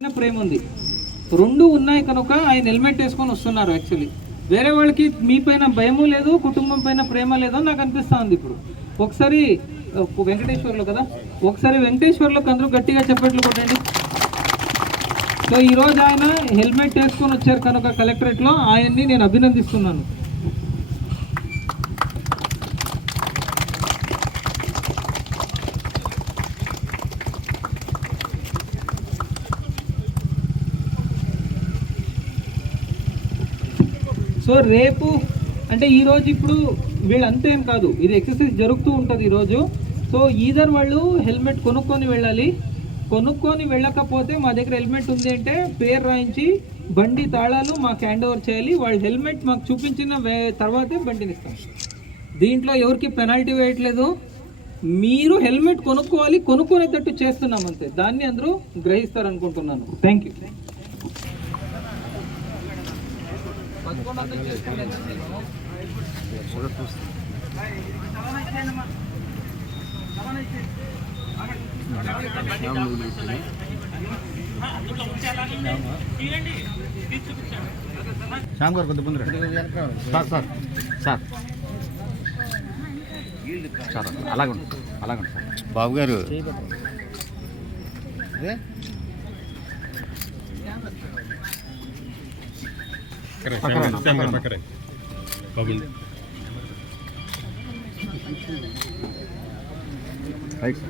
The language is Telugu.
ప్రేమ ఉంది, రెండు ఉన్నాయి కనుక ఆయన హెల్మెట్ వేసుకొని వస్తున్నారు. యాక్చువల్లీ వేరే వాళ్ళకి మీ పైన భయము లేదు, కుటుంబం పైన ప్రేమ లేదో నాకు అనిపిస్తూ ఉంది. ఇప్పుడు ఒకసారి వెంకటేశ్వర్లో కదా, ఒకసారి వెంకటేశ్వర్లోకి అందరూ గట్టిగా చెప్పట్లు కొట్టండి. సో ఈరోజు ఆయన హెల్మెట్ వేసుకొని వచ్చారు కనుక కలెక్టరేట్లో ఆయన్ని నేను అభినందిస్తున్నాను. సో రేపు అంటే ఈరోజు ఇప్పుడు వీళ్ళంతా ఏం కాదు, ఇది ఎక్సర్సైజ్ జరుగుతూ ఉంటుంది ఈరోజు. సో ఈధర్ వాళ్ళు హెల్మెట్ కొనుక్కొని వెళ్ళాలి, కొనుక్కొని వెళ్ళకపోతే మా దగ్గర హెల్మెట్ ఉంది అంటే పేరు రాయించి బండి తాళాలు మాకు హ్యాండ్ ఓవర్ చేయాలి. వాళ్ళు హెల్మెట్ మాకు చూపించిన తర్వాతే బండిని ఇస్తాం. దీంట్లో ఎవరికి పెనాల్టీ వేయట్లేదు, మీరు హెల్మెట్ కొనుక్కోవాలి, కొనుక్కునేటట్టు చేస్తున్నాం అంతే. దాన్ని అందరూ గ్రహిస్తారు అనుకుంటున్నాను. Thank you. శ్యామ్ గారు కొంత ముందు సార్ సార్ సార్ సార్ అలాగే సార్ బాబు గారు అదే రైట్.